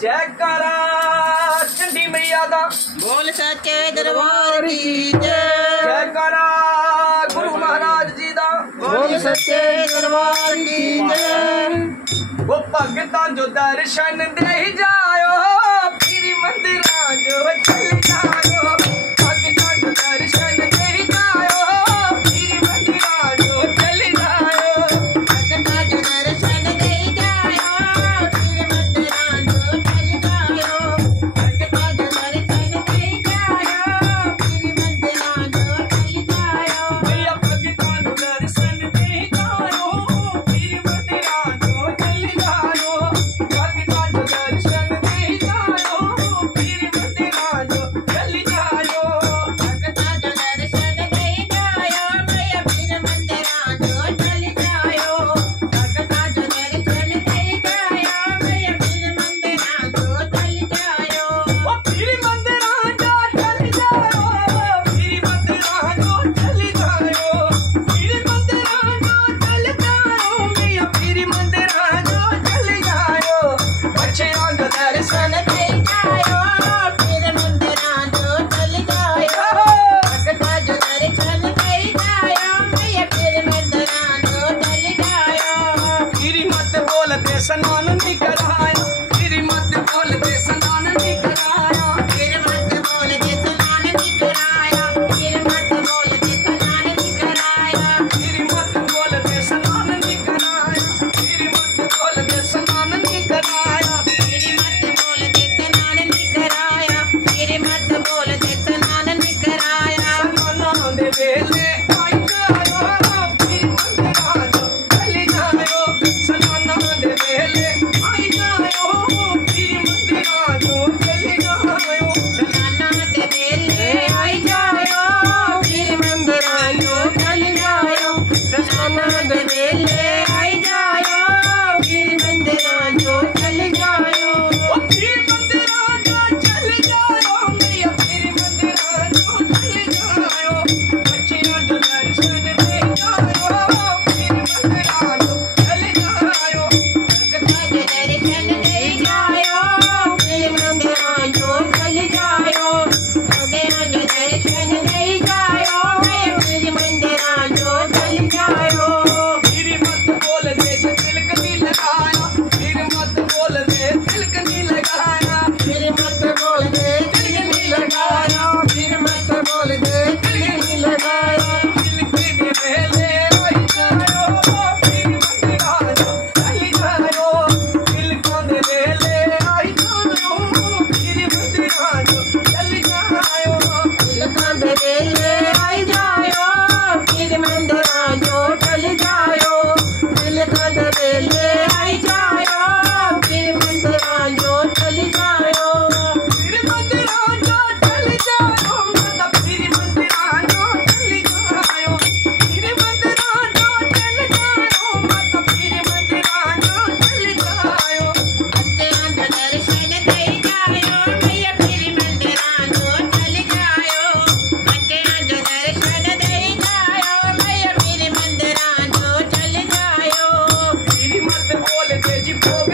जयकारा चंडी मैया दा बोल सच्चे दरबार की जय। जयकारा गुरु महाराज जी दा बोल सच्चे दरबार की जय। वो भगतां जो दर्शन दे जायो फिर मंदिरां जो चल जायो। भगतां जो दर्शन दे जायो फिर मंदिरां जो चल जायो। भगतां जो दर्शन दे जायो फिर मंदिरां जो चल जायो। भगतां जो दर्शन दे जायो फिर मंदिरां जो चल जायो। भैया भगतां जो दर्शन दे जायो फिर मंदिरां जो चल जायो। भगतां जो दर्शन दे जायो फिर मंदिरां जो चल जायो। भगतां जो दर्शन दे जायो भैया फिर मंदिरां जो चल जायो। भगतां जो दर्शन दे जायो भैया फिर मंदिरां जो चल जायो। ओ फिर मंदिरां जो चल जायो फिर मंदिरां जो चल जायो। फिर मंदिरां जो चल जायो भैया फिर मंदिरां जो चल जायो। बच्चों जो दर्शन दे जायो फिर मंदिरां जो चल जायो। भगतां जो दर्शन दे जायो भैया फिर मंदिरां जो चल जायो। फिर मत बोलते स्नान नहीं कराया। फिर मत बोलते स्नान नहीं कराया। फिर मत बोल दे स्नान नहीं कराया। फिर मत बोल दे स्नान नहीं कराया। फिर मत बोलते स्नान नहीं कराया। फिर मत बोलते स्नान नहीं कराया। फिर मत बोल दे स्नान नहीं कराया। फिर मत बोल दे स्नान नहीं कराया। सनाना दे वेले आई जायो फिर मंदिरां जो चल जायो। सनाना दे वेले आई जायो फिर मंदिरां जो चल जायो। सनाना दे वेले आई जायो फिर मंदिरां जो चल जायो। सनाना दे वेले आई जायो फिर मंदिरां जो चल जायो। ओ फिर मंदिरां जो चल जायो मैया फिर मंदिरां जो चल जायो। बच्चियां जो दर्शन दे जायो फिर मंदिरां जो चल जायो। भगतां जो दर्शन दे जायो फिर मंदिरां जो चल जायो। भगतां जो दर्शन दे जायो फिर मंदिरां जो चल जायो। फिर मत बोल दे जो तिलक नहीं लगाया। फिर मत बोल दे तिलक नहीं लगाया। फिर मत बोल दे तिलक नहीं लगाया। फिर मत बोल दे तिलक नहीं लगाया। तिलक दे वेले आई जायो फिर मंदिरां जो चल जायो। तिलकों दे वेले आई जायो फिर मंदिरां जो चल जायो। तिलकां दे वेले आई जायो फिर मंदिरां जो चल जायो। तिलकां दे वेले आई जायो फिर मंदिरां जो चल जायो। फिर मंदिरां जो चल जायो मतलब फिर मंदिरां जो चल जायो। फिर मंदिरां जो चल जायो मतलब फिर मंदिरां जो चल जायो। बच्चों जो दर्शन दे जायो भैया फिर मंदिरां जो चल जायो। बच्चों जो दर्शन दे जायो भैया फिर मंदिरां जो चल जायो। फिर मत बोल दे जी भोग